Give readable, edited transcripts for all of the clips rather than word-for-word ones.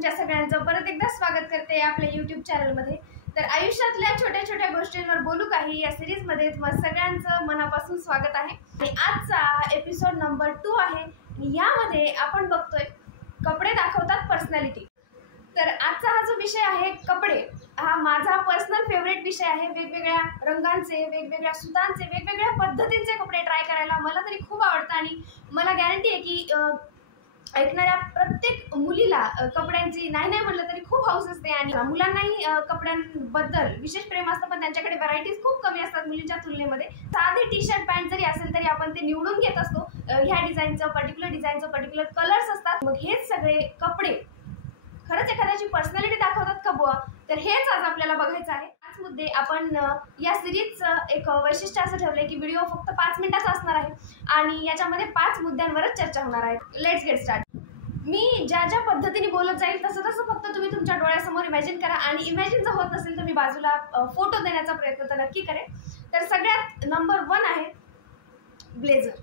तुमच्या सगळ्यांचं परत एकदा स्वागत करते आपल्या YouTube चॅनलमध्ये। तर आयुष्यातल्या छोट्या छोट्या गोष्टींवर बोलू काही या सिरीज मध्ये तुम्हा सगळ्यांचं मनापासून स्वागत आहे। आणि आजचा एपिसोड नंबर 2 आहे। यामध्ये आपण बघतोय कपडे दाखवतात पर्सनॅलिटी। तर आजचा हा जो विषय आहे कपडे, हा माझा पर्सनल फेवरेट विषय आहे। वेगवेगळ्या रंगांचे, वेगवेगळ्या सुतांचे, वेगवेगळ्या पद्धतींचे कपडे ट्राय करायला मला तरी खूप आवडतं आणि मला गॅरंटी आहे की ऐकणाऱ्या प्रत्येक मुलीला कपड्यांची नाही म्हटलं तरी खूप हौस असते। आणि मुलांनाही कपड्यांबद्दल विशेष प्रेम असतं, पण त्यांच्याकडे व्हरायटीज खूप कमी असतात मुलींच्या तुलनेमध्ये। साधे टी शर्ट पॅन्ट जरी असेल तरी आपण ते निवडून घेत असतो, ह्या डिझाईनचं पर्टिक्युलर कलर्स असतात। मग हेच सगळे कपडे खरंच एखाद्याची पर्सनॅलिटी दाखवतात का बुवा? तर हेच आज आपल्याला बघायचं आहे। पाच मुद्दे आपण या सिरीजचं एक वैशिष्ट्य असं ठेवलंय की व्हिडिओ फक्त 5 मिनिटाचा असणार आहे आणि याच्यामध्ये 5 मुद्द्यांवरच चर्चा होणार आहे। Let's get start. मी ज्या ज्या पद्धतीने बोलत जाईल तसं तसं फक्त तुम्ही तुमच्या डोळ्यासमोर इमॅजिन करा आणि इमॅजिन जर होत नसेल तर मी बाजूला फोटो देण्याचा प्रयत्न तर नक्की करेन। तर सगळ्यात नंबर 1 आहे ब्लेझर।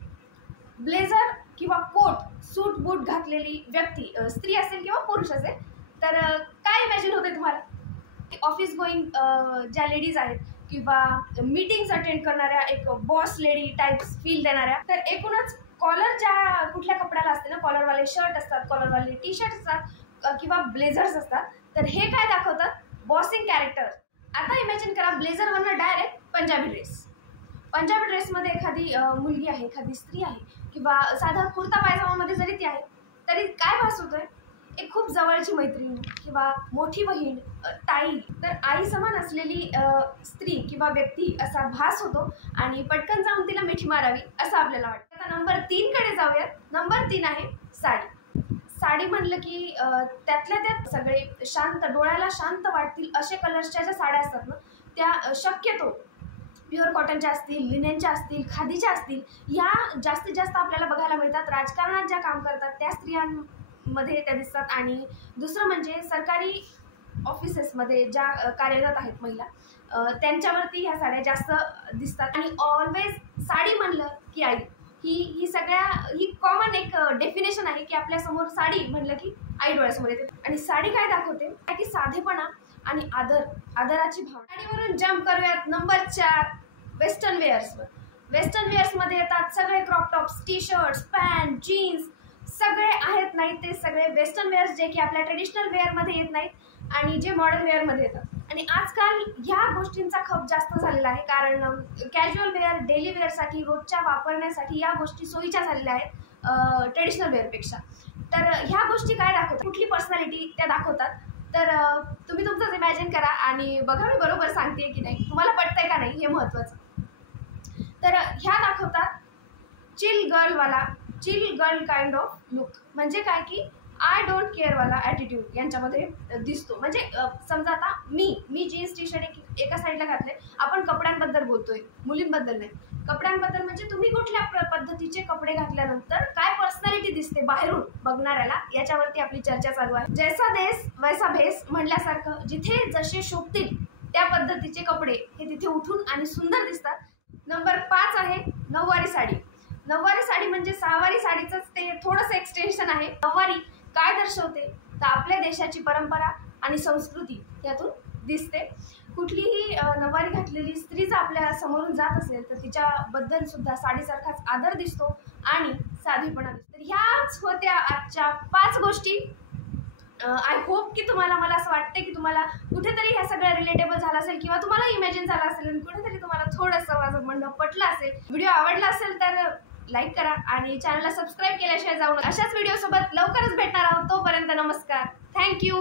ब्लेझर किंवा कोट, सूट बूट घातलेली व्यक्ती, स्त्री असेल किंवा पुरुष असेल, तर काय इमॅजिन होते तुम्हाला? ऑफिस गोईंग ज्या लेडीज आहेत किंवा मीटिंग्स अटेंड करणाऱ्या, एक बॉस लेडी टाइप्स फील देणाऱ्या। तर एकूणच कॉलर ज्या कुठल्या कपड्याला असते ना, कॉलरवाले शर्ट असतात, कॉलरवाले टी शर्ट असतात किंवा ब्लेझर्स असतात, तर हे काय दाखवतात? Bossing character. आता इमॅजिन करा ब्लेझरवरनं डायरेक्ट पंजाबी ड्रेस। पंजाबी ड्रेसमध्ये एखादी मुलगी आहे, एखादी स्त्री आहे किंवा साधा कुर्ता पायजामामध्ये जरी ती आहे, तरी काय भास होतोय? एक खूप जवळची मैत्रीण किंवा मोठी बहीण, ताई, तर आई समान असलेली स्त्री किंवा व्यक्ती असा भास होतो आणि पटकन जाऊन तिला मिठी मारावी असं आपल्याला वाटतं। आता नंबर 3 कडे जाऊयात। नंबर 3 आहे साडी। साडी म्हणलं की त्यातल्या त्यात सगळे शांत, डोळ्याला शांत वाटतील असे कलर्सच्या ज्या साड्या असतात ना, त्या शक्यतो प्युअर कॉटनच्या असतील, लिनेनच्या असतील, खादीच्या असतील, या जास्तीत जास्त आपल्याला बघायला मिळतात। राजकारणात ज्या काम करतात त्या स्त्रियांमध्ये त्या दिसतात। आणि दुसरं म्हणजे सरकारी ऑफिसेसमध्ये ज्या कार्यरत आहेत महिला, त्यांच्यावरती ह्या साड्या जास्त दिसतात। आणि ऑलवेज साडी म्हणलं की आई, ही कॉमन एक डेफिनेशन आहे की आपल्या समोर साडी म्हणलं की आई डोळ्यासमोर येते। आणि साडी काय दाखवते की साधेपणा आणि आदराची भावना। साडीवरून जम्प करूयात नंबर 4 वेस्टर्न वेअर्सवर। वेस्टर्न वेअर्समध्ये येतात सगळे crop tops, T shirts, pant, jeans, सगळे आहेत नाही ते सगळे वेस्टर्न वेअर्स जे की आपल्या ट्रेडिशनल वेअरमध्ये येत नाहीत आणि जे मॉडर्न वेअरमध्ये येतात। आणि आजकाल ह्या गोष्टींचा खप जास्त झालेला आहे, कारण कॅज्युअल वेअर, डेली वेअरसाठी, रोजच्या वापरण्यासाठी या गोष्टी सोयीच्या झालेल्या आहेत ट्रेडिशनल वेअरपेक्षा। तर ह्या गोष्टी काय दाखवतात? कुठली पर्सनॅलिटी त्या दाखवतात? तर तुम्ही तुमचंच इमॅजिन करा आणि बघा मी बरोबर सांगते की नाही, तुम्हाला पटतंय का नाही हे महत्त्वाचं। तर ह्या दाखवतात chill girl kind of look. म्हणजे काय की आय डोंट केअर वाला ॲटिट्यूड यांच्यामध्ये दिसतो। म्हणजे समजा आता मी जीन्स टी शर्ट एका साईडला घातले, आपण कपड्यांबद्दल बोलतोय, मुलींबद्दल नाही। कपड्यांबद्दल म्हणजे तुम्ही कुठल्या पद्धतीचे कपडे घातल्यानंतर काय पर्सनॅलिटी दिसते बाहेरून बघणाऱ्याला, याच्यावरती आपली चर्चा चालू आहे। जैसा देश वैसा भेस म्हणल्यासारखं, जिथे जसे शोभतील त्या पद्धतीचे कपडे हे तिथे उठून आणि सुंदर दिसतात। नंबर 5 आहे नऊवारी साडी। नऊवारी साडी म्हणजे सहावारी साडीचंच ते थोडंसं एक्सटेन्शन आहे। नऊवारी काय दर्शवते तर आपल्या देशाची परंपरा आणि संस्कृती यातून दिसते। कुठलीही नऊवारी घातलेली स्त्री जर आपल्या समोरून जात असेल तर तिच्याबद्दल सुद्धा साडीसारखाच आदर दिसतो आणि साधेपणा दिसतो। तर ह्याच होत्या आजच्या 5 गोष्टी। आय होप की मला असं वाटते की तुम्हाला कुठेतरी ह्या सगळ्या रिलेटेबल झालं असेल किंवा तुम्हाला इमॅजिन झालं असेल आणि कुठेतरी तुम्हाला थोडंसं माझं म्हणणं पटलं असेल। व्हिडिओ आवडला असेल तर लाईक करा आणि चॅनलला सबस्क्राईब केल्याशिवाय जाऊ नका। अशाच व्हिडिओसोबत लवकरच भेटणार आहोत। तोपर्यंत नमस्कार, थँक्यू।